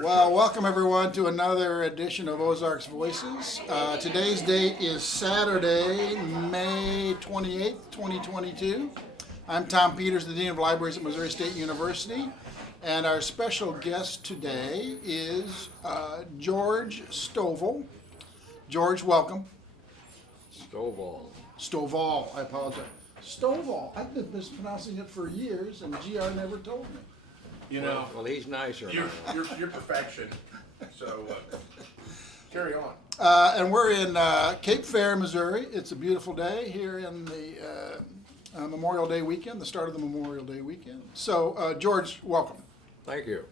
Well, welcome everyone to another edition of Ozarks Voices. Today's date is Saturday, May 28th, 2022. I'm Tom Peters, the Dean of Libraries at Missouri State University, and our special guest today is George Stovall. George, welcome. Stovall, I apologize. Stovall, I've been mispronouncing it for years, and GR never told me. You know, Well, he's nicer. you're perfection. So carry on. And we're in Cape Fear, Missouri. It's a beautiful day here in the Memorial Day weekend, the start of the Memorial Day weekend. So, George, welcome. Thank you.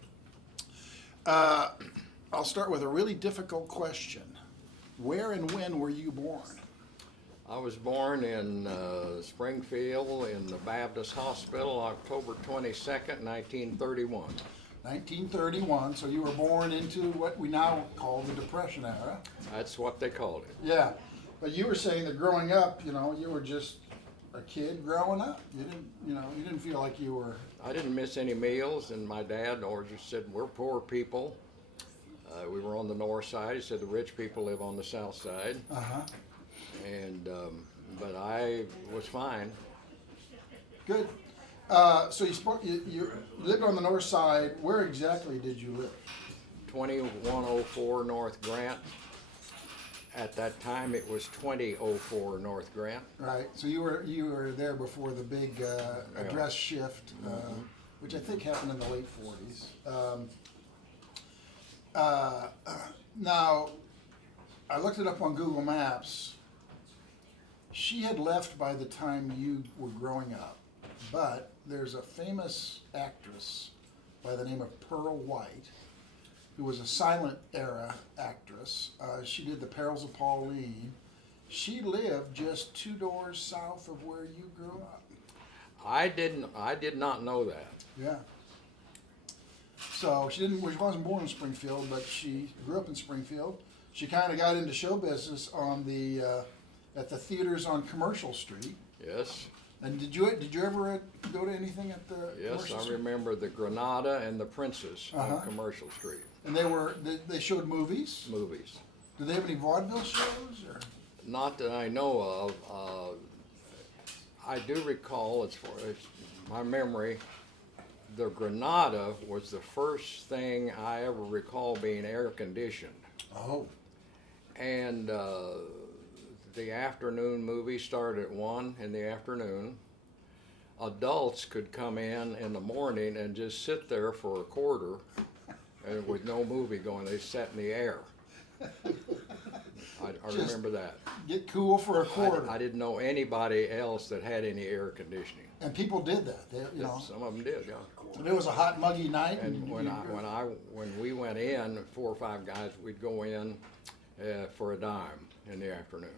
I'll start with a really difficult question. Where and when were you born? I was born in Springfield in the Baptist Hospital, October 22nd, 1931. 1931, so you were born into what we now call the Depression era. That's what they called it. Yeah, but you were saying that growing up, you were just a kid growing up. You didn't feel like you were. I didn't miss any meals, and my dad always just said, we're poor people. We were on the north side. He said the rich people live on the south side. Uh-huh. And but I was fine. Good. So you lived on the north side. Where exactly did you live? 2104 North Grant. At that time, it was 2004 North Grant. Right. So you were there before the big address shift, which I think happened in the late 40s. Now, I looked it up on Google Maps. She had left by the time you were growing up, but there's a famous actress by the name of Pearl White, who was a silent era actress. She did The Perils of Pauline. She lived just 2 doors south of where you grew up. I did not know that. Yeah. So she wasn't born in Springfield, but she grew up in Springfield. She kind of got into show business on at the theaters on Commercial Street. Yes. And did you ever go to anything at the Yes, Commercial I Street? remember the Granada and the Princess on Commercial Street. And they showed movies. Movies. Did they have any vaudeville shows? Or? Not that I know of. I do recall, as far as my memory, the Granada was the first thing I ever recall being air conditioned. Oh. And the afternoon movie started at 1 in the afternoon. Adults could come in the morning and just sit there for a quarter and with no movie going. They sat in the air. I remember that. Get cool for a quarter. I didn't know anybody else that had any air conditioning. And people did that. Some of them did, yeah. If it was a hot, muggy night. And when we went in, 4 or 5 guys, we'd go in for a dime in the afternoon.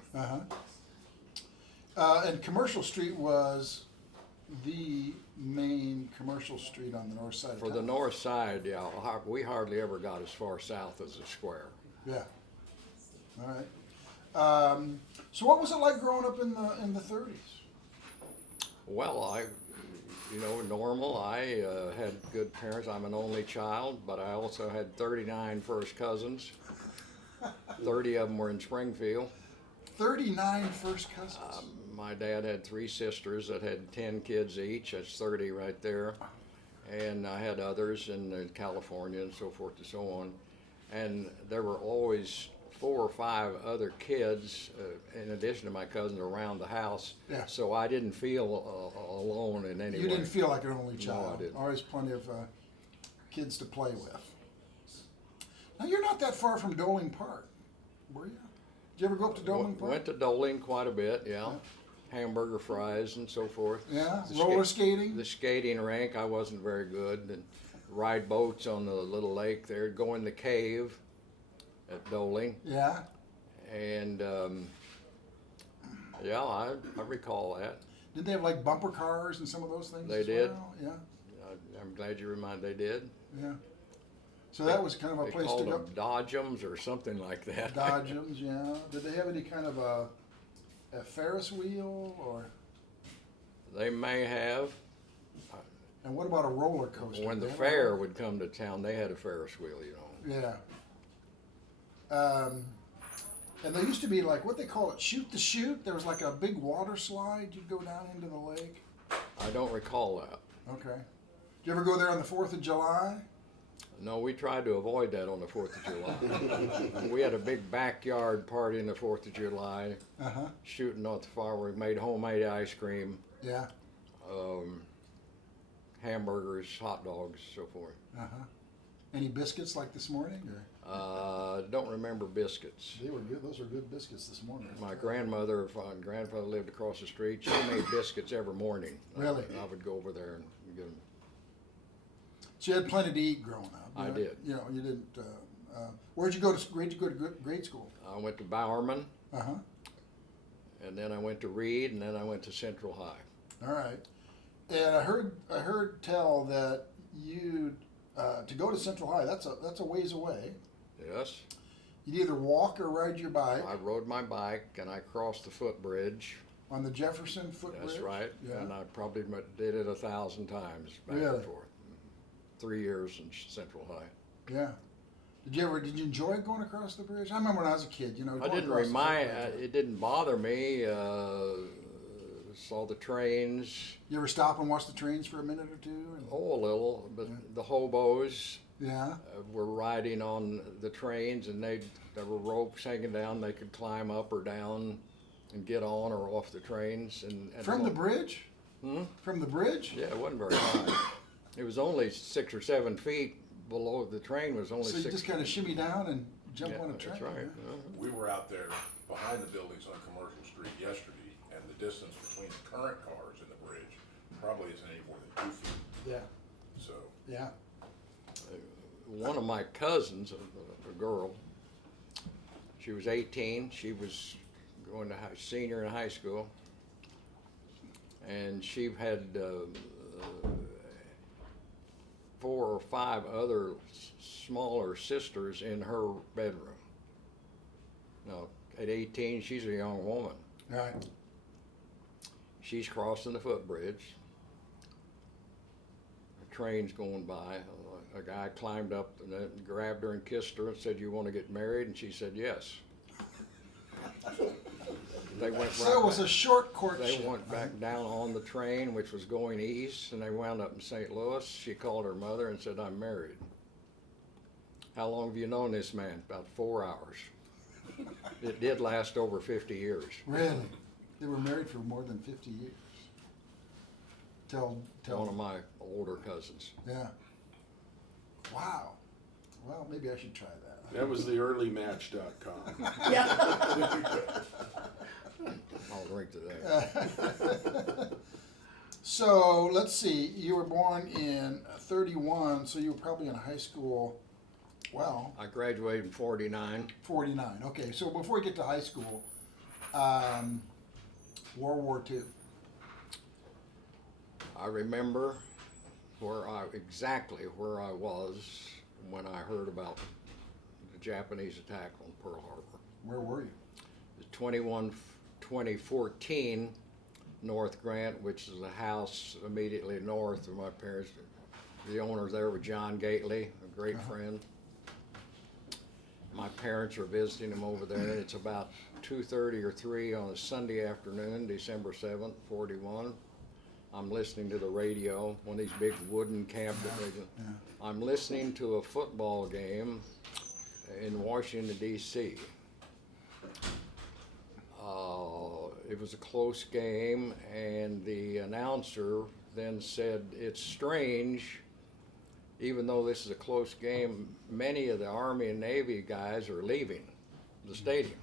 And Commercial Street was the main commercial street on the north side of For town. the north side, yeah, we hardly ever got as far south as the square. Yeah. All right. So what was it like growing up in the 30s? Well, normal. I had good parents. I'm an only child, but I also had 39 first cousins. 30 of them were in Springfield. 39 first cousins. My dad had 3 sisters that had 10 kids each. That's 30 right there. And I had others in California and so forth and so on. And there were always 4 or 5 other kids, in addition to my cousins, around the house. Yeah. So I didn't feel alone in any way. You didn't feel like an only child. No, I didn't. Always plenty of kids to play with. Now, you're not that far from Doling Park, were you? Did you ever go up to Doling Park? Went to Doling quite a bit, yeah. Hamburger fries and so forth. Yeah, roller skating? The skating rink, I wasn't very good. And ride boats on the little lake there, go in the cave at Doling. Yeah. And, I recall that. Did they have like bumper cars and some of those things? They as did. Well? Yeah. I'm glad you reminded they did. Yeah. So that was kind of a place to They go. called them Dodgems or something like that. Dodgems, yeah. Did they have any kind of a Ferris wheel or? They may have. And what about a roller coaster? When the They have a fair roller- would come to town, they had a Ferris wheel, you know. Yeah. And there used to be like what they call it, shoot the chute. There was like a big water slide. You'd go down into the lake. I don't recall that. Okay. Did you ever go there on the 4th of July? No, we tried to avoid that on the 4th of July. We had a big backyard party on the 4th of July, Uh huh. shooting off the fireworks, made homemade ice cream, Yeah. hamburgers, hot dogs, so forth. Uh huh. Any biscuits like this morning? Or? Don't remember biscuits. They were good. Those were good biscuits this morning. My grandmother and grandfather lived across the street. She made biscuits every morning. Really? I would go over there and get them. So you had plenty to eat growing up. I right? did. You know, you didn't. Where'd you go to? Where'd you go to grade school? I went to Bowerman, Uh huh. and then I went to Reed, and then I went to Central High. All right. And I heard tell that you to go to Central High. That's a ways away. Yes, You'd either walk or ride your bike I rode my bike, and I crossed the footbridge. on the Jefferson footbridge. That's right. Yeah. And I probably did it 1,000 times back Really? and forth. 3 years in Central High. Yeah. Did you enjoy going across the bridge? I remember when I was a kid. You know. I going didn't across the remind. footbridge. It didn't bother me. Saw the trains. You ever stop and watch the trains for a minute or two? And, Oh, a little, but Yeah. the hobos yeah. were riding on the trains, and there were ropes hanging down. They could climb up or down and get on or off the trains. And From the bridge? Hmm? From the bridge? Yeah, it wasn't very high. It was only 6 or 7 feet below the train. Was only So you 6. just kind of shimmy down and jump Yeah, on a train. that's right. yeah? Uh-huh. We were out there behind the buildings on Commercial Street yesterday, and the distance between the current cars and the bridge probably isn't any more than 2 feet. Yeah. So Yeah. One of my cousins, a girl, she was 18. She was going to senior in high school, and she had 4 or 5 other smaller sisters in her bedroom. Now, at 18, she's a young woman. All right. She's crossing the footbridge. A train's going by. A guy climbed up and then grabbed her and kissed her and said, "You want to get married?" And she said, "Yes." They went So it was back, a short courtship. they went back down on the train, which was going east, and they wound up in St. Louis. She called her mother and said, "I'm married." "How long have you known this man?" "About 4 hours." It did last over 50 years. Really? They were married for more than 50 years. One of my older cousins. Yeah. Wow. Well, maybe I should try that. That was the early Match.com. I'll drink to that. So let's see. You were born in 31, so you were probably in high school. Well, I graduated in 49. 49. Okay, so before we get to high school, World War II. I remember exactly where I was when I heard about the Japanese attack on Pearl Harbor. Where were you? The 2014 North Grant, which is a house immediately north of my parents. The owner there was John Gately, a great friend. My parents are visiting him over there. It's about 2:30 or 3 on a Sunday afternoon, December 7th, 41. I'm listening to the radio, one of these big wooden cabinet radios. Yeah. I'm listening to a football game in Washington, D.C. It was a close game, and the announcer then said, "It's strange, even though this is a close game, many of the Army and Navy guys are leaving the stadium."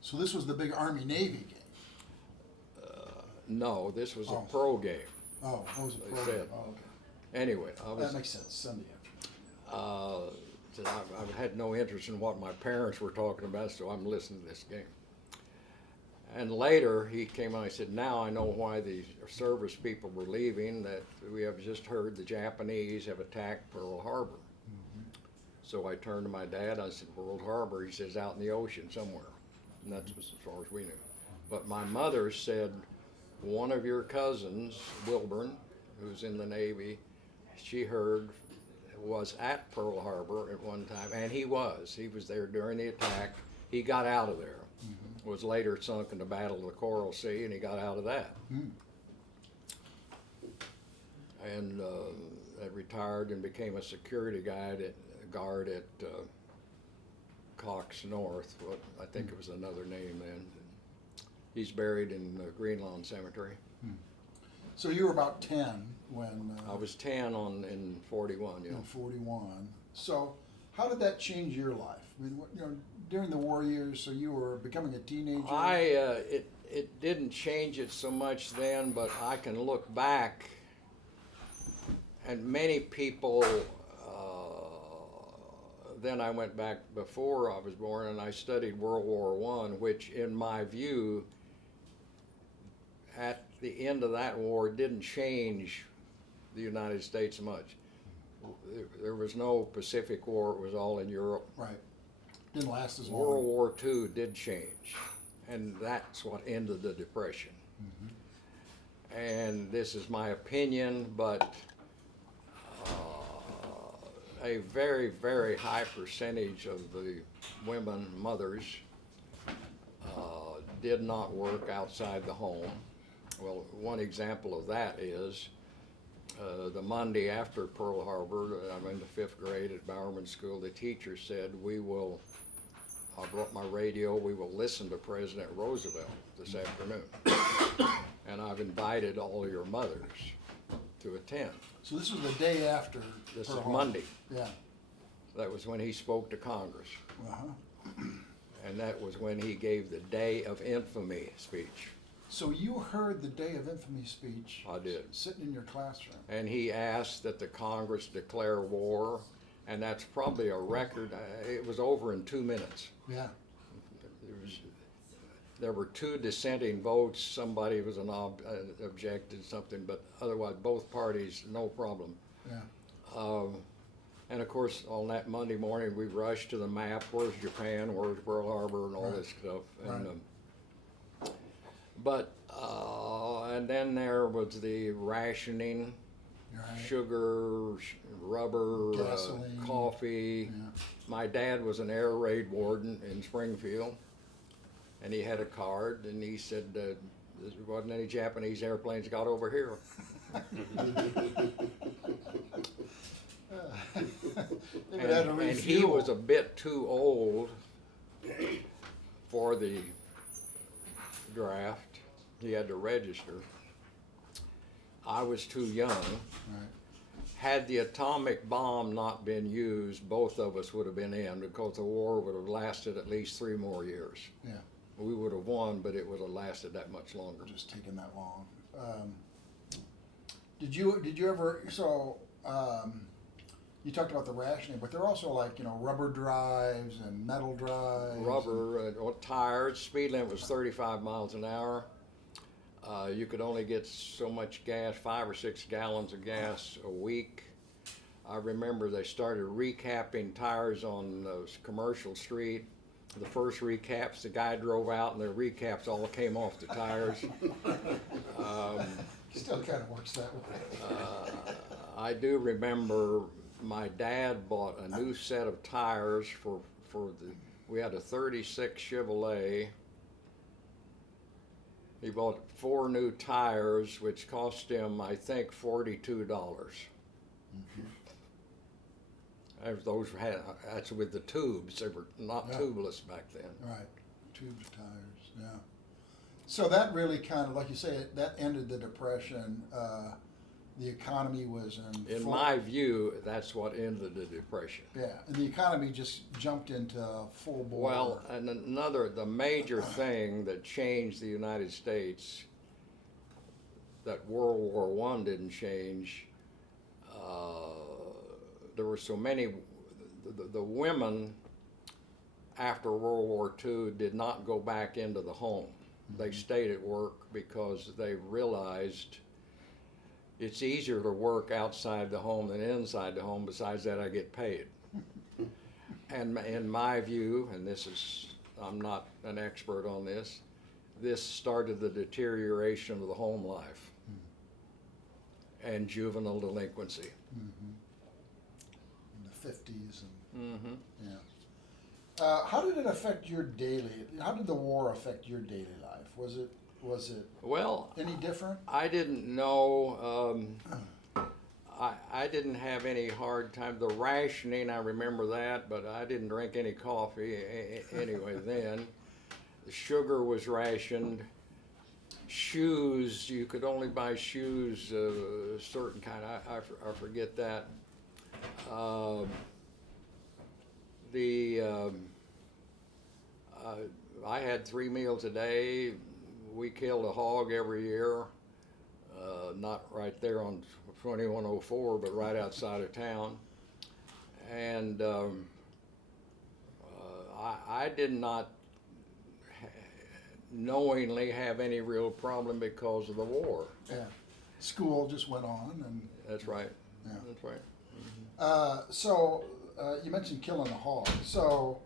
So this was the big Army-Navy game. No, this was Oh. a pro game. Oh, that was a They pro. said. Oh, okay. Anyway, That makes sense. Sunday afternoon. so I had no interest in what my parents were talking about, so I'm listening to this game. And later he came on and said, "Now I know why the service people were leaving, that we have just heard the Japanese have attacked Pearl Harbor." So I turned to my dad, I said, "Pearl Harbor?" He says, "Out in the ocean somewhere." And that's as far as we knew. But my mother said, "One of your cousins, Wilburn, who's in the Navy, she heard, was at Pearl Harbor at one time, and he was there during the attack. He got out of there, was later sunk in the Battle of the Coral Sea, and he got out of that. And retired and became a security guard at Cox North. I think it was another name then. He's buried in Greenlawn Cemetery. So you were about 10 when. I was 10 in 41. Yeah. In 41. So how did that change your life? I mean, during the war years, so you were becoming a teenager. It didn't change it so much then, but I can look back, and many people. Then I went back before I was born, and I studied World War I, which, in my view, at the end of that war, didn't change the United States much. There was no Pacific War; it was all in Europe. Right. Didn't last as long. World War II did change, and that's what ended the Depression. And this is my opinion, but a very, very high percentage of the women, mothers, did not work outside the home. Well, one example of that is the Monday after Pearl Harbor, I'm in the 5th grade at Bowerman School, the teacher said, I brought my radio, we will listen to President Roosevelt this afternoon. And I've invited all your mothers to attend. So this was the day after. This Pearl is Harbor. Monday. Yeah. That was when he spoke to Congress. Uh-huh. And that was when he gave the Day of Infamy speech. So you heard the Day of Infamy speech. I did. Sitting in your classroom. And he asked that the Congress declare war, and that's probably a record. It was over in 2 minutes. Yeah. There were 2 dissenting votes. Somebody was objected something, but otherwise both parties, no problem. Yeah. And of course, on that Monday morning, we rushed to the map. Where's Japan? Where's Pearl Harbor? And all this stuff. And, and then there was the rationing, sugar, rubber, gasoline, coffee. Yeah. My dad was an air raid warden in Springfield, and he had a card, and he said there wasn't any Japanese airplanes got over here. And he was a bit too old for the draft. He had to register. I was too young. Right. Had the atomic bomb not been used, both of us would have been in, because the war would have lasted at least 3 more years. Yeah. We would have won, but it would have lasted that much longer. Just taking that long. Did you ever, so you talked about the rationing, but they're also like, rubber drives and metal drives. Rubber, tires, speed limit was 35 miles an hour. You could only get so much gas, 5 or 6 gallons of gas a week. I remember they started recapping tires on Commercial Street. The first recaps, the guy drove out and the recaps all came off the tires. Still kind of works that way. I do remember my dad bought a new set of tires we had a 36 Chevrolet. He bought 4 new tires, which cost him, I think, $42. That's with the tubes. They were not tubeless back then. Right, tubes tires, yeah. So that really kind of, like you say, that ended the Depression. The economy was in my view, that's what ended the Depression. Yeah, and the economy just jumped into full bore. Well, and the major thing that changed the United States that World War I didn't change, there were so many, the women after World War II did not go back into the home. They stayed at work because they realized it's easier to work outside the home than inside the home. Besides that, I get paid. And in my view, and I'm not an expert on this started the deterioration of the home life. and juvenile delinquency. In the 50s and Mm-hmm. yeah. How did it affect your how did the war affect your daily life? Was it Well, any different? I didn't know. I didn't have any hard time. The rationing, I remember that, but I didn't drink any coffee anyway then. The sugar was rationed. Shoes, you could only buy shoes a certain kind. I forget that. I had 3 meals a day. We killed a hog every year. Not right there on 2104, but right outside of town. And I did not knowingly have any real problem because of the war. Yeah. School just went on, and That's right. yeah. That's right. So you mentioned killing a hog. So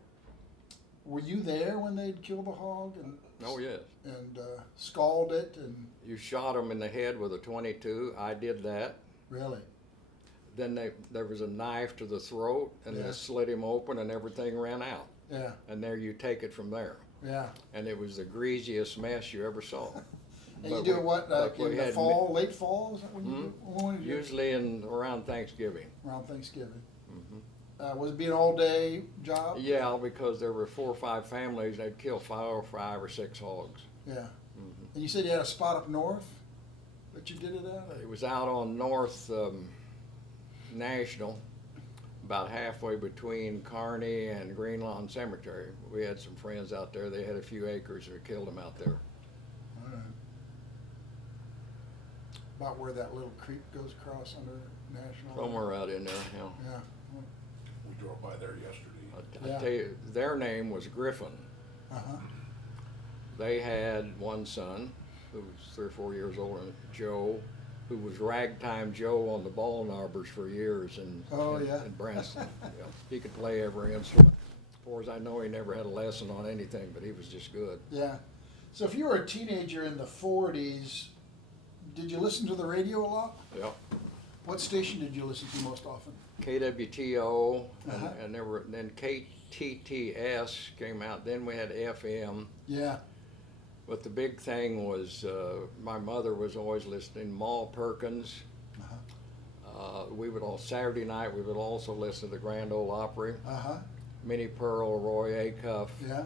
were you there when they'd killed the hog and Oh, yes. scald it and You shot them in the head with a .22. I did that. really? Then there was a knife to the throat, and Yeah. they slit him open, and everything ran out. Yeah. And there you take it from there. Yeah. And it was the greasiest mess you ever saw. And But you do we- what but we in the had fall, late fall? Is that when you do? When you do? Usually around Thanksgiving. Around Thanksgiving. Was it be an all-day job? Yeah, because there were 4 or 5 families, they'd kill 5 or 6 hogs. Yeah. And you said you had a spot up north that you did it at? It was out on North National, about halfway between Kearney and Green Lawn Cemetery. We had some friends out there. They had a few acres. We killed them out there. All right. About where that little creek goes across under National? Somewhere out in there, you know. Yeah. We drove by there yesterday. Yeah. I tell you, their name was Griffin. Uh-huh. They had one son who was 3 or 4 years older, Joe, who was ragtime Joe on the ball knobbers for years in Branson. Yeah, he could play every instrument. As far as I know, he never had a lesson on anything, but he was just good. Yeah. So if you were a teenager in the 40s, did you listen to the radio a lot? Yeah. What station did you listen to most often? KWTO, Uh-huh. and then KTTS came out. Then we had FM. Yeah. But the big thing was my mother was always listening. Maul Perkins. We would Saturday night we would also listen to the Grand Ole Opry. Uh-huh. Minnie Pearl, Roy Acuff. Yeah.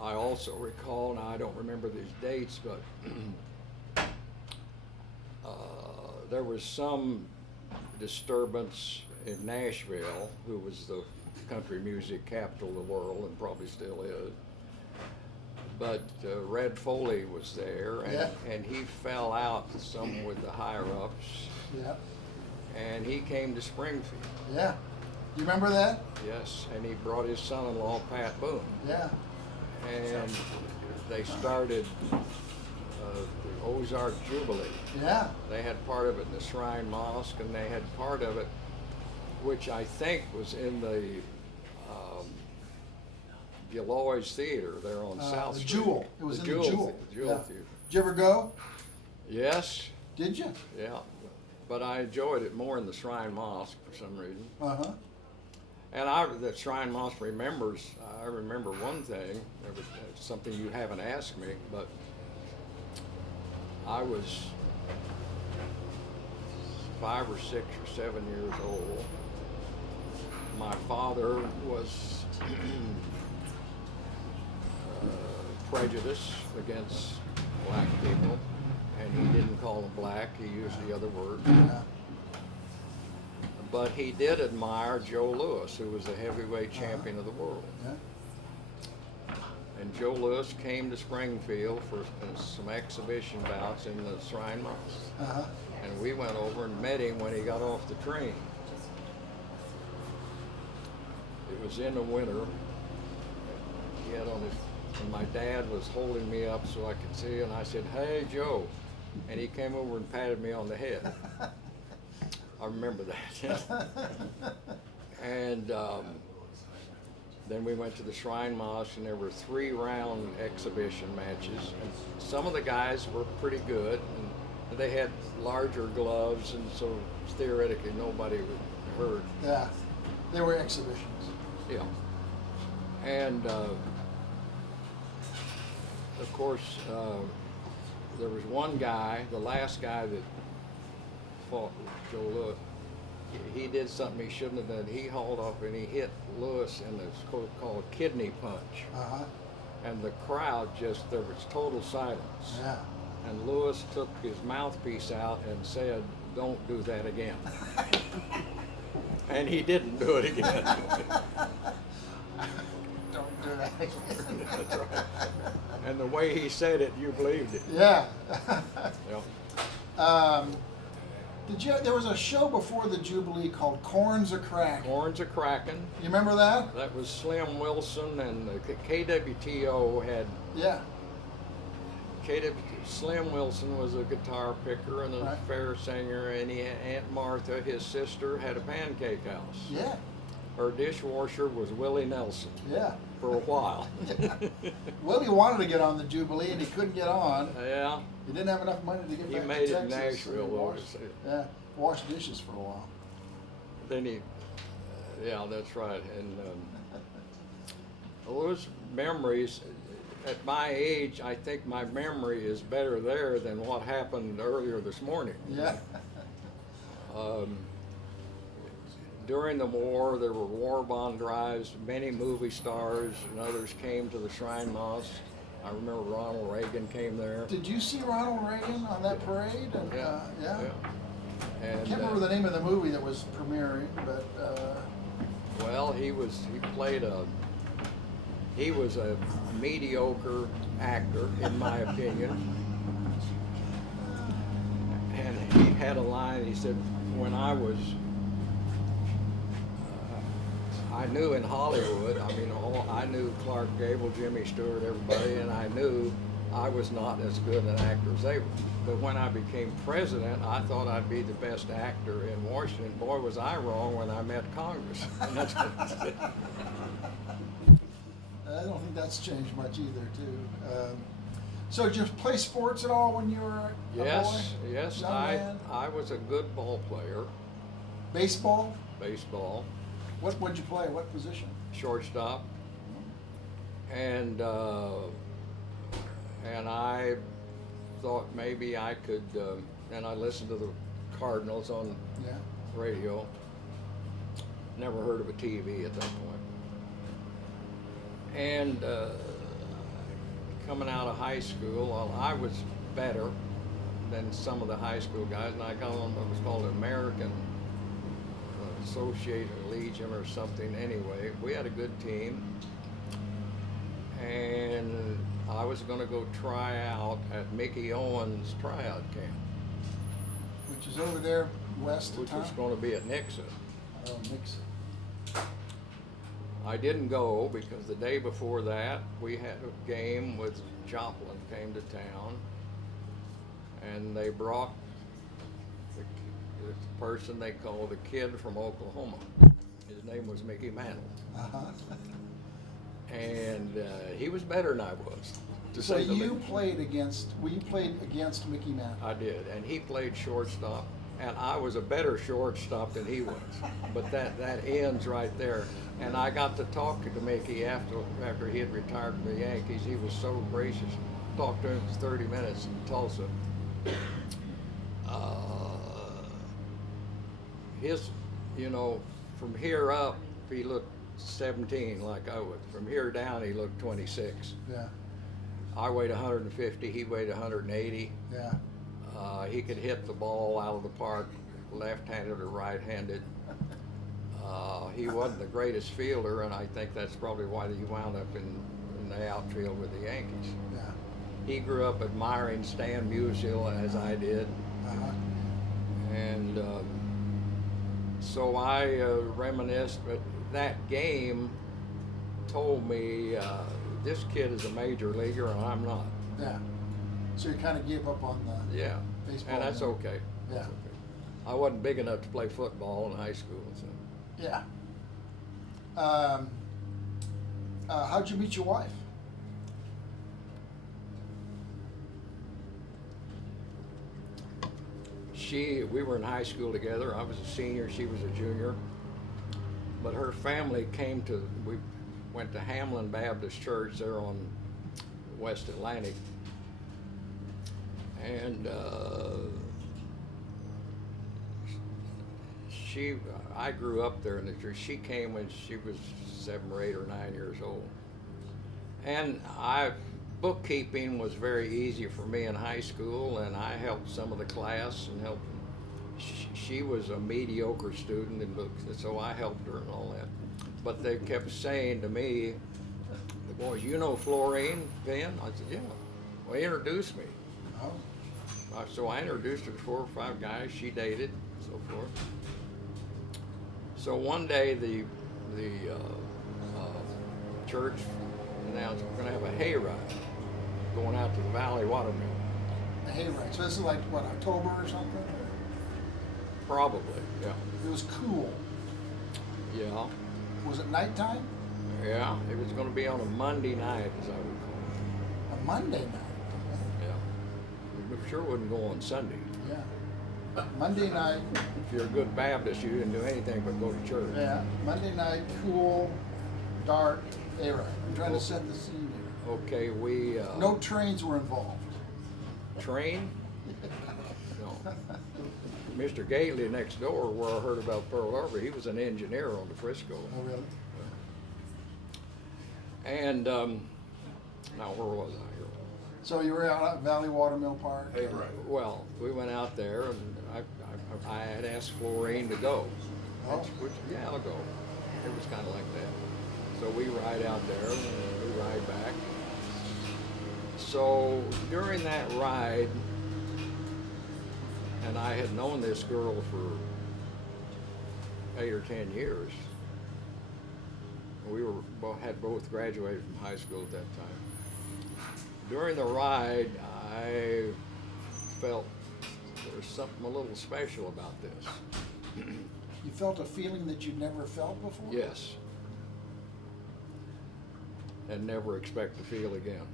I also recall, now I don't remember these dates, but there was some disturbance in Nashville, who was the country music capital of the world and probably still is. But Red Foley was there, and he fell out some with the higher-ups, Yeah. and he came to Springfield. Yeah. You remember that? Yes, and he brought his son-in-law, Pat Boone. Yeah. And they started the Ozark Jubilee. Yeah. They had part of it in the Shrine Mosque, and they had part of it, which I think was in the Gilloy's Theater there on South the Street. Jewel. It was in the Jewel. The Jewel Yeah. Theater. Did you ever go? Yes, Did you? yeah, but I enjoyed it more in the Shrine Mosque for some reason. Uh-huh. And the Shrine Mosque remembers, I remember one thing, it's something you haven't asked me, but I was 5 or 6 or 7 years old. My father was prejudiced against black people, and he didn't call them black, he used the other word. Yeah. But he did admire Joe Louis, who was the heavyweight champion of the world. Yeah. And Joe Louis came to Springfield for some exhibition bouts in the Shrine Mosque. Uh-huh. And we went over and met him when he got off the train. It was in the winter. He had on his, and my dad was holding me up so I could see, and I said, "Hey, Joe." And he came over and patted me on the head. I remember that. And then we went to the Shrine Mosque, and there were 3 round exhibition matches. And some of the guys were pretty good, and They had larger gloves, and so theoretically nobody would hurt. Yeah, they were exhibitions. Yeah. And of course, there was one guy, the last guy that fought Joe Lewis. He did something he shouldn't have done. He hauled off and he hit Lewis in this called kidney punch. Uh-huh. And the crowd just, there was total silence. Yeah. And Lewis took his mouthpiece out and said, "Don't do that again." And he didn't do it again. Don't do that again. That's right. And the way he said it, you believed it. Yeah. Yeah. There was a show before the Jubilee called Corns a Crack. Corns a cracking. You remember that? That was Slim Wilson, and the KWTO had Yeah. Slim Wilson was a guitar picker and a Right. fair singer, and he had Aunt Martha, his sister, had a pancake house. Yeah. Her dishwasher was Willie Nelson Yeah. for a while. Willie wanted to get on the Jubilee and he couldn't get on. Yeah, He didn't have enough money to get he back made to it in Texas. so he Nashville, though. washed- washed dishes for a while. Then he, yeah, that's right. And those memories, at my age, I think my memory is better there than what happened earlier this morning. Yeah. During the war, there were war bond drives. Many movie stars and others came to the Shrine Mosque. I remember Ronald Reagan came there. Did you see Ronald Reagan on that parade? And, yeah. And, I can't remember the name of the movie that was premiering, but well, he was a mediocre actor, in my opinion. And he had a line, he said, when I was, I knew in Hollywood, I knew Clark Gable, Jimmy Stewart, everybody, and I knew I was not as good an actor as they were. But when I became president, I thought I'd be the best actor in Washington. Boy, was I wrong when I met Congress. And that's what he said. I don't think that's changed much either, too. So did you play sports at all when you were a boy? Yes, Young man? I was a good ball player, Baseball? baseball, What'd you play? What position? shortstop, and I thought maybe I could, and I listened to the Cardinals on Yeah. radio. Never heard of a TV at that point. And coming out of high school, well, I was better than some of the high school guys, and I got on what was called American Association Legion or something. Anyway, we had a good team, and I was going to go try out at Mickey Owens' tryout camp, Which is over there west of which town? was going to be at Nixon. Oh, Nixon. I didn't go because the day before that we had a game with Joplin came to town, and they brought the person they called the kid from Oklahoma. His name was Mickey Mantle, Uh-huh. and he was better than I was. To So say the you least. played against Mickey Mantle? I did, and he played shortstop, and I was a better shortstop than he was. But that ends right there. And I got to talk to Mickey after he had retired from the Yankees. He was so gracious. Talked to him for 30 minutes in Tulsa. From here up, he looked 17 like I would. From here down, he looked 26. Yeah. I weighed 150, he weighed 180. Yeah. He could hit the ball out of the park, left-handed or right-handed. He wasn't the greatest fielder, and I think that's probably why he wound up in the outfield with the Yankees. Yeah. He grew up admiring Stan Musial, as I did, Uh-huh. and so I reminisced, but that game told me this kid is a major leaguer and I'm not. Yeah. So you kind of gave up on the Yeah, baseball. and that's then? okay. Yeah. That's okay. I wasn't big enough to play football in high school, so. Yeah. How'd you meet your wife? we were in high school together. I was a senior, she was a junior. But her family we went to Hamlin Baptist Church there on West Atlantic. And I grew up there in the church. She came when she was 7 or 8 or 9 years old. And bookkeeping was very easy for me in high school, and I helped some of the class and helped. She was a mediocre student in books, so I helped her and all that. But they kept saying to me, the boys, you know Florine, Vin? I said, yeah. Well, he introduced me. Oh, So I introduced her to 4 or 5 guys she dated, so forth. So one day the church announced we're going to have a hayride going out to the Valley Watermill. a hayride. So this is like, what, October or something? Probably, yeah. It was cool. Yeah, Was it nighttime? yeah. It was going to be on a Monday night, as I recall. A Monday night? Yeah. We sure wouldn't go on Sunday. Yeah. Monday night, If you're a good Baptist, you didn't do anything but go to church. yeah, Monday night, cool, dark, hayride. I'm trying to set the scene here. Okay, No trains were involved. train? No. Mr. Gately next door, where I heard about Pearl Harbor, he was an engineer on the Frisco. Oh, really? And now where was I here? So you were out at Valley Watermill Park? Hey, right. Well, we went out there, and I had asked Florine to go. Oh. Yeah, I'll go. It was kind of like that. So we ride out there, and we ride back. So during that ride, and I had known this girl for 8 or 10 years. We had both graduated from high school at that time. During the ride, I felt there's something a little special about this. You felt a feeling that you'd never felt before? Yes. And never expect to feel again.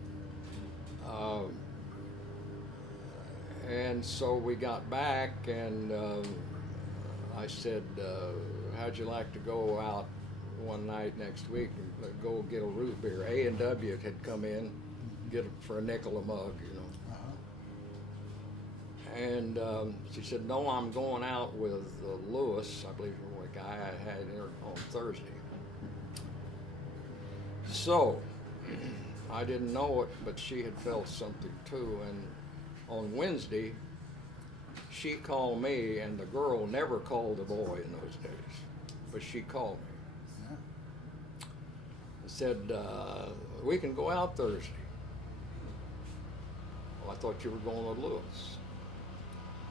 And so we got back, and I said, how'd you like to go out one night next week and go get a root beer? A&W had come in, get it for a nickel a mug, you know. Uh-huh. And she said, no, I'm going out with Lewis, I believe was a guy I had here on Thursday. So, I didn't know it, but she had felt something too. And on Wednesday, she called me, and the girl never called the boy in those days, but she called me. Yeah. Said, we can go out Thursday. Well, I thought you were going with Lewis.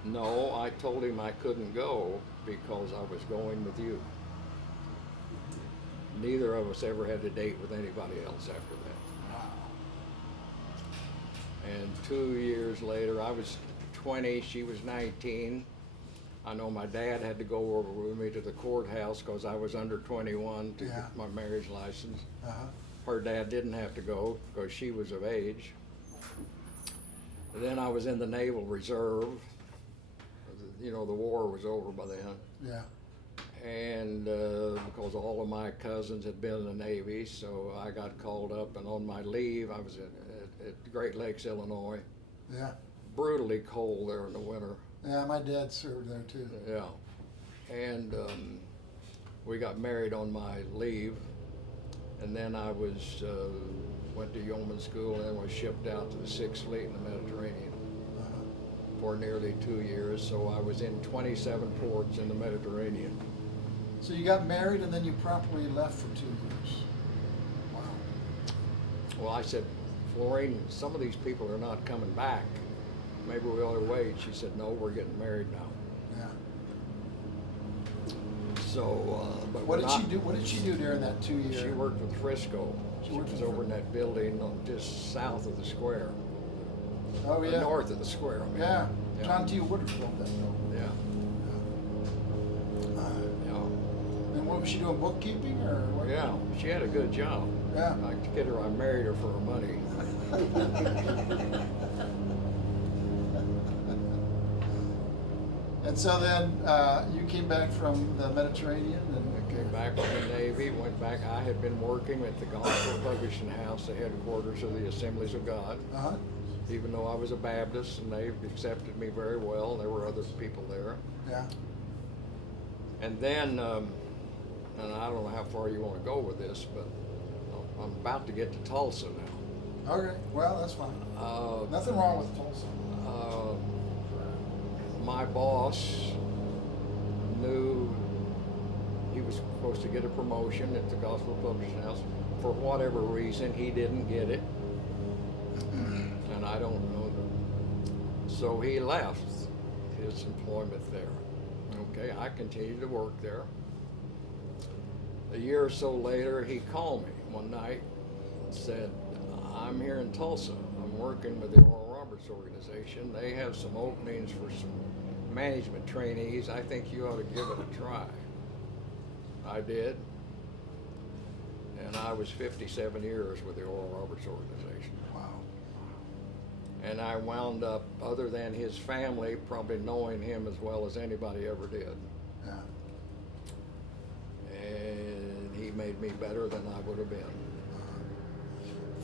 No, I told him I couldn't go because I was going with you. Neither of us ever had a date with anybody else after that. Wow. And 2 years later, I was 20, she was 19. I know my dad had to go over with me to the courthouse because I was under 21 to Yeah. get my marriage license. Uh-huh. Her dad didn't have to go because she was of age. And then I was in the Naval Reserve. You know, the war was over by then. Yeah. And because all of my cousins had been in the Navy, so I got called up, and on my leave, I was at Great Lakes, Illinois. Yeah. Brutally cold there in the winter. Yeah, my dad served there too. Yeah. And we got married on my leave, and then I went to yeoman school and then was shipped out to the 6th Fleet in the Mediterranean Uh-huh. for nearly 2 years. So I was in 27 ports in the Mediterranean. So you got married and then you promptly left for 2 years. Wow. Well, I said, Florine, some of these people are not coming back. Maybe we ought to wait. She said, no, we're getting married now. Yeah. So, but What we're did she not- do? What did she do during that 2 years? She worked with Frisco. She She worked was with over in that building just south of the square. Oh Or yeah. north of the square, I mean. Yeah. Yeah. John T. Woodruff built that building. Yeah, yeah. And what was she doing? Bookkeeping or what? Yeah, she had a good job. Yeah. I kid her, I married her for her money. And so then you came back from the Mediterranean I came back from the Navy, went back. I had been working at the Gospel Publishing House, the headquarters of the Assemblies of God, uh-huh. even though I was a Baptist, and they accepted me very well. There were other people there. Yeah. And then, and I don't know how far you want to go with this, but I'm about to get to Tulsa now. Okay. Well, that's fine. Nothing wrong with Tulsa. My boss knew he was supposed to get a promotion at the Gospel Publishing House. For whatever reason, he didn't get it. And I don't know. So he left his employment there. Okay, I continued to work there. A year or so later, he called me one night and said, I'm here in Tulsa. I'm working with the Oral Roberts organization. They have some openings for some management trainees. I think you ought to give it a try. I did. And I was 57 years with the Oral Roberts organization. Wow. And I wound up, other than his family, probably knowing him as well as anybody ever did. Yeah. And he made me better than I would have been.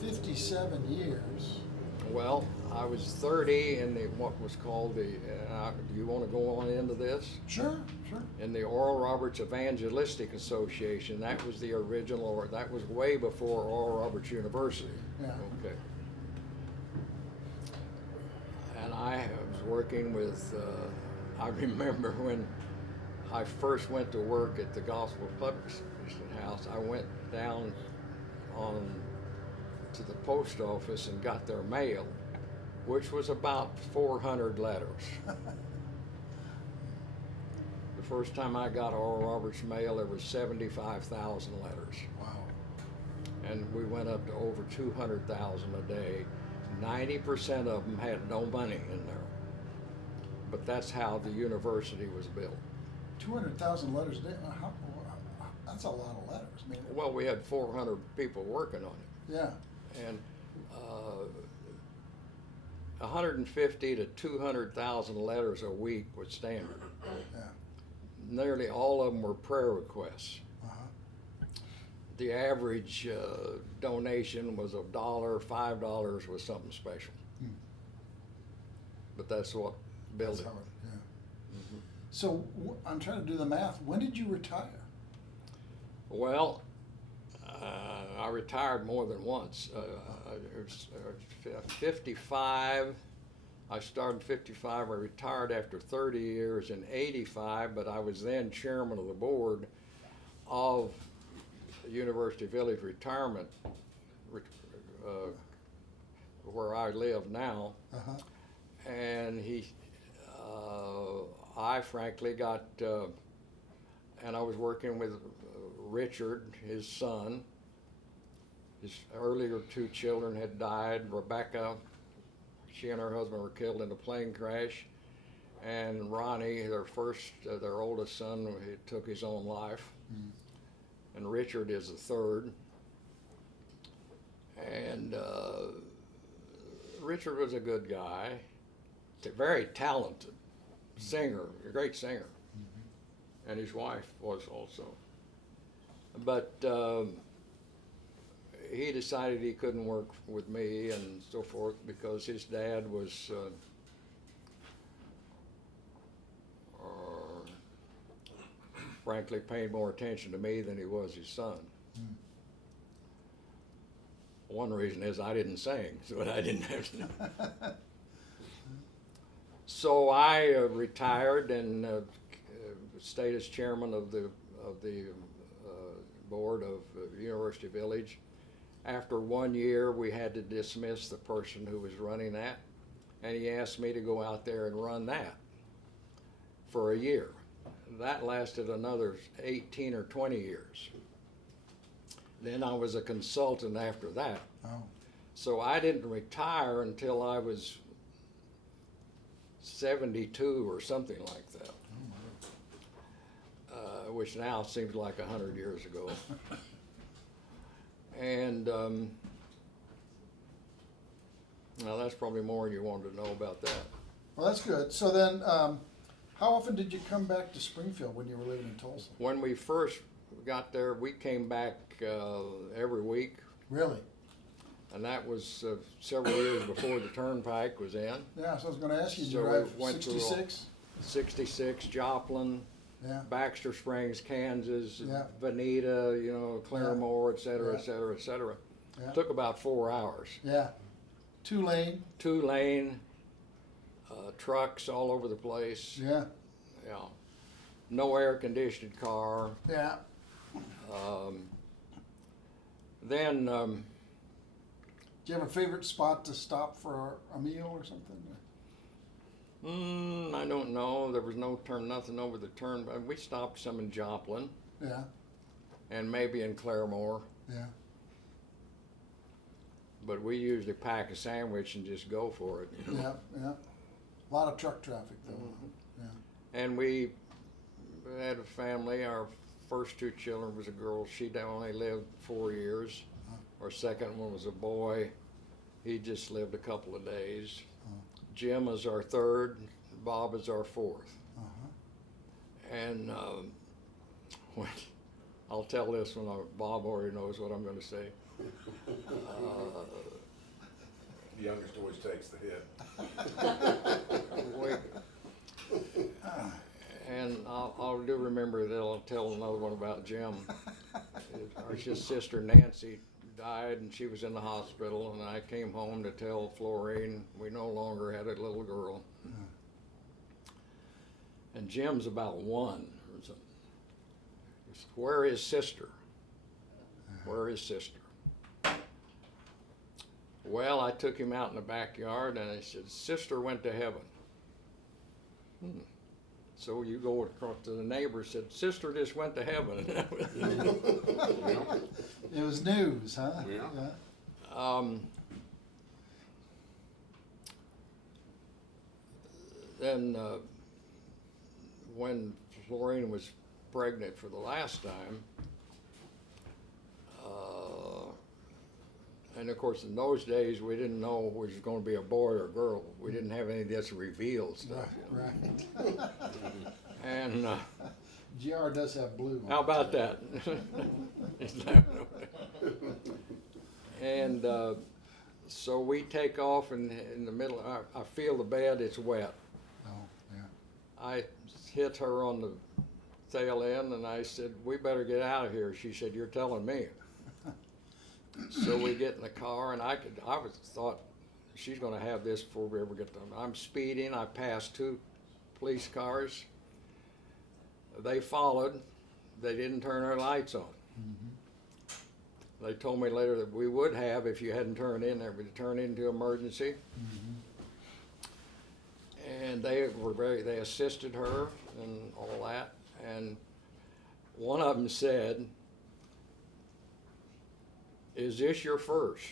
57 years. Well, I was 30 in the what was called the. Do you want to go on into this? Sure, sure. In the Oral Roberts Evangelistic Association, that was the original, or that was way before Oral Roberts University. Yeah. Okay. And I was working with. I remember when I first went to work at the Gospel Publishing House. I went down on to the post office and got their mail, which was about 400 letters. The first time I got Oral Roberts mail, there was 75,000 letters. Wow. And we went up to over 200,000 a day. 90% of them had no money in there. But that's how the university was built. 200,000 letters a day. That's a lot of letters. I mean, Well, we had 400 people working on it. yeah. And 150 to 200,000 letters a week was standard. Yeah. Nearly all of them were prayer requests. Uh-huh. The average donation was $1, $5 was something special. Hmm. But that's what built That's it. how yeah. So I'm trying to do the math. When did you retire? Well, I retired more than once. It was 55. I started 55. I retired after 30 years in 85, but I was then chairman of the board of University Village Retirement, where I live now. Uh-huh. And I frankly got, and I was working with Richard, his son. His earlier two children had died. Rebecca, she and her husband were killed in a plane crash. And Ronnie, their oldest son, he took his own life. Mm. And Richard is the third. And Richard was a good guy, very talented singer, a great singer. Mm-hmm. And his wife was also. But he decided he couldn't work with me and so forth because his dad was frankly paying more attention to me than he was his son. Mm. One reason is I didn't sing, so I didn't have to. So I retired and stayed as chairman of the board of University Village. After 1 year, we had to dismiss the person who was running that, and he asked me to go out there and run that for a year. That lasted another 18 or 20 years. Then I was a consultant after that. Oh. So I didn't retire until I was 72 or something like that. Which now seems like 100 years ago. And now that's probably more you wanted to know about that. Well, that's good. So then How often did you come back to Springfield when you were living in Tulsa? When we first got there, we came back every week, Really? and that was several years before the turnpike was in. Yeah, so I was gonna ask you, did you So we drive went through all- 66? 66, Joplin, Yeah, Baxter Springs, Kansas, Yeah. Veneta, you know, Claremore, et cetera, Yeah. et cetera, et cetera. yeah, Took about 4 hours. yeah. 2-lane, 2-lane, trucks all over the place. yeah, Yeah. No air conditioned car. yeah. Then Do you have a favorite spot to stop for a meal or something? I don't know. There was nothing over the turn. But we stopped some in Joplin Yeah, and maybe in Claremore. yeah, But we usually pack a sandwich and just go for it. You know? yeah, yeah. A lot of truck traffic though. Mm-hmm. Yeah, And we had a family. Our first 2 children was a girl. She only lived 4 years. Our second one was a boy. He just lived a couple of days. Jim is our third. Bob is our fourth. And when, I'll tell this when Bob already knows what I'm going to say. The youngest always takes the hit. And I'll do remember that I'll tell another one about Jim. His sister Nancy died and she was in the hospital, and I came home to tell Florine we no longer had a little girl. And Jim's about 1 or something. He said, "Where is sister? Where is sister?" Well, I took him out in the backyard and I said, "Sister went to heaven." So you go across to the neighbor, said, "Sister just went to heaven." it was news, huh? Yeah. Then when Florine was pregnant for the last time, and of course in those days we didn't know if it was going to be a boy or a girl. We didn't have any of this reveal stuff. Right, You know? right. And GR does have blue on how it, about too. that? And so we take off, and in the middle, I feel the bed, it's wet. Oh, yeah. I hit her on the tail end, and I said, "We better get out of here." She said, "You're telling me." So we get in the car, and I thought she's going to have this before we ever get done. I'm speeding. I passed 2 police cars. They followed. They didn't turn their lights on. They told me later that we would have if you hadn't turned in there. We'd turn into emergency. And they assisted her and all that. And one of them said, "Is this your first?"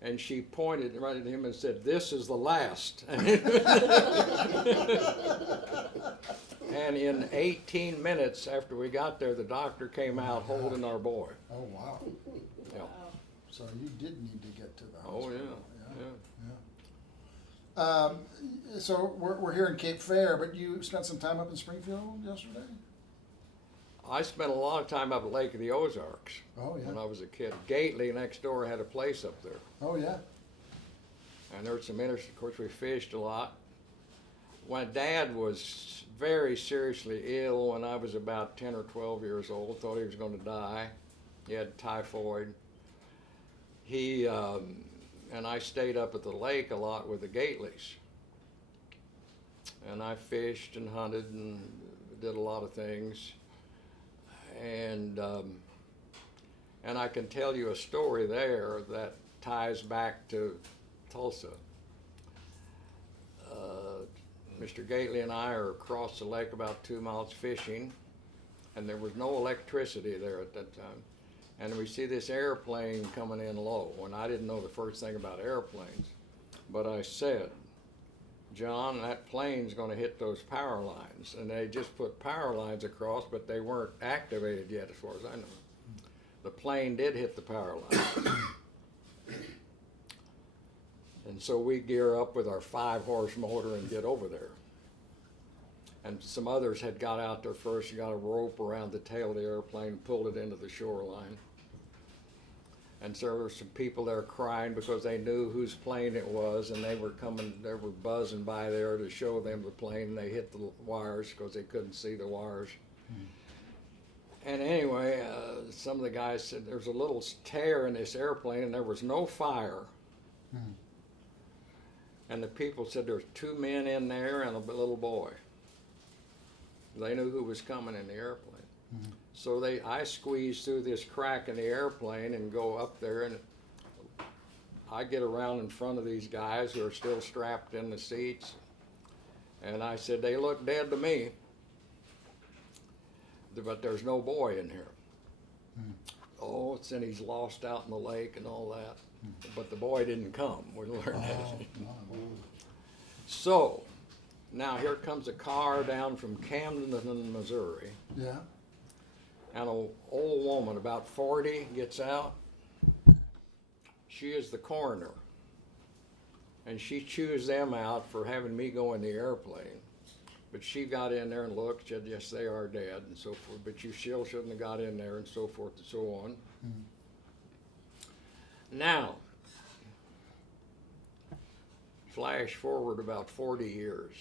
And she pointed right at him and said, "This is the last." And in 18 minutes after we got there, the doctor came out holding our boy. Oh, wow. Yeah. So you did need to get to the Oh, yeah, hospital. yeah. So we're here in Cape Fear, but you spent some time up in Springfield yesterday? I spent a lot of time up at Lake of the Ozarks Oh, when yeah. I was a kid. Gately next door had a place up there. Oh, yeah. And there was some interest. Of course, we fished a lot. When Dad was very seriously ill when I was about 10 or 12 years old, thought he was going to die. He had typhoid. He and I stayed up at the lake a lot with the Gateleys. And I fished and hunted and did a lot of things. And I can tell you a story there that ties back to Tulsa. Mr. Gately and I are across the lake about 2 miles fishing, and there was no electricity there at that time. And we see this airplane coming in low, and I didn't know the first thing about airplanes. But I said, "John, that plane's going to hit those power lines." And they just put power lines across, but they weren't activated yet as far as I know. The plane did hit the power line. And so we gear up with our 5-horse motor and get over there. And some others had got out there first and got a rope around the tail of the airplane, pulled it into the shoreline. And so there were some people there crying because they knew whose plane it was, and they were buzzing by there to show them the plane, and they hit the wires because they couldn't see the wires. And anyway, some of the guys said there's a little tear in this airplane, and there was no fire. And the people said there's 2 men in there and a little boy. They knew who was coming in the airplane. So I squeeze through this crack in the airplane and go up there, and I get around in front of these guys who are still strapped in the seats. And I said, they look dead to me, but there's no boy in here. Oh, it's in, he's lost out in the lake and all that. But the boy didn't come. We learned that. So, now here comes a car down from Camden, Missouri. Yeah. And an old woman, about 40, gets out. She is the coroner. And she chews them out for having me go in the airplane. But she got in there and looked, said, yes, they are dead, and so forth. But you still shouldn't have got in there, and so forth and so on. Now, flash forward about 40 years.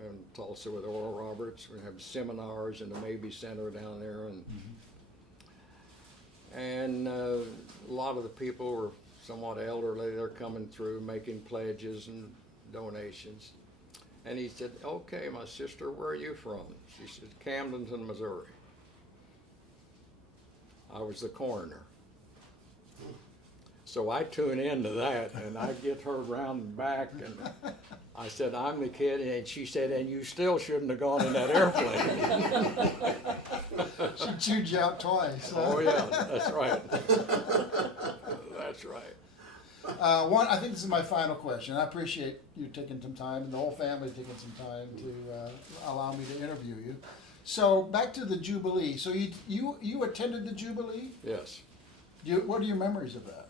In Tulsa with Oral Roberts, we have seminars in the Mabee Center down there, and a lot of the people were somewhat elderly. They're coming through making pledges and donations. And he said, okay, my sister, where are you from? She said, Camden, Missouri. I was the coroner. So I tune into that, and I get her round back, and I said, I'm the kid, and she said, and you still shouldn't have gone in that airplane. She chewed you out twice. Huh? Oh yeah, that's right. That's right. I think this is my final question. I appreciate you taking some time, and the whole family taking some time to allow me to interview you. So back to the Jubilee. So you attended the Jubilee? Yes. What are your memories of that?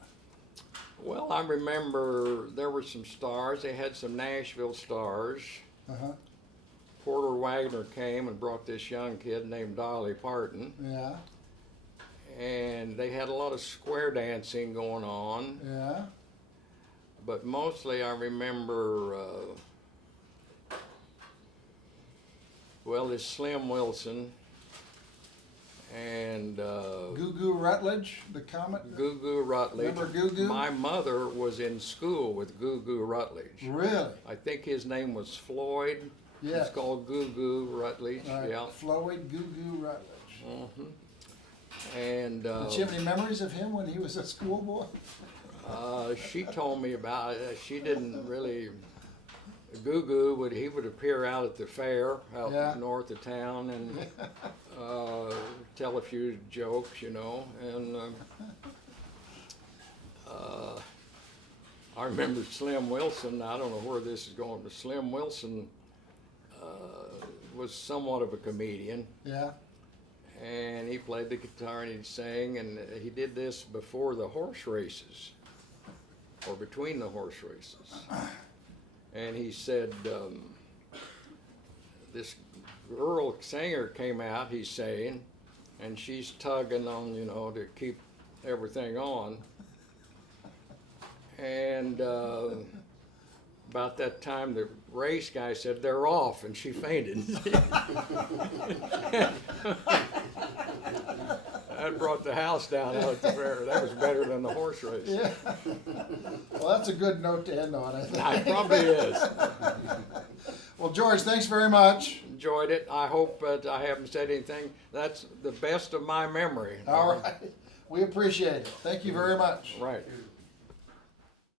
Well, I remember there were some stars. They had some Nashville stars. Uh-huh. Porter Wagner came and brought this young kid named Dolly Parton. Yeah. And they had a lot of square dancing going on. Yeah. But mostly I remember, this Slim Wilson and Goo Goo Rutledge, the comet. Goo Goo Rutledge. Remember Goo Goo? My mother was in school with Goo Goo Rutledge. Really? I think his name was Floyd. Yes. It's called Goo Goo Rutledge. All right. Yeah. Floyd Goo Goo Rutledge. And Did you have any memories of him when he was a schoolboy? she told me about it. She didn't really. Goo Goo would appear out at the fair out north of town and tell a few jokes, and I remember Slim Wilson. I don't know where this is going, but Slim Wilson was somewhat of a comedian. Yeah. And he played the guitar and he'd sing, and he did this before the horse races, or between the horse races. And he said, this girl singer came out, he's saying, and she's tugging on, to keep everything on. And about that time, the race guy said, they're off, and she fainted. That brought the house down out at the fair. That was better than the horse race. Yeah. Well, that's a good note to end on, I think. It probably is. Well, George, thanks very much. Enjoyed it. I hope that I haven't said anything. That's the best of my memory. All right. We appreciate it. Thank you very much. Right.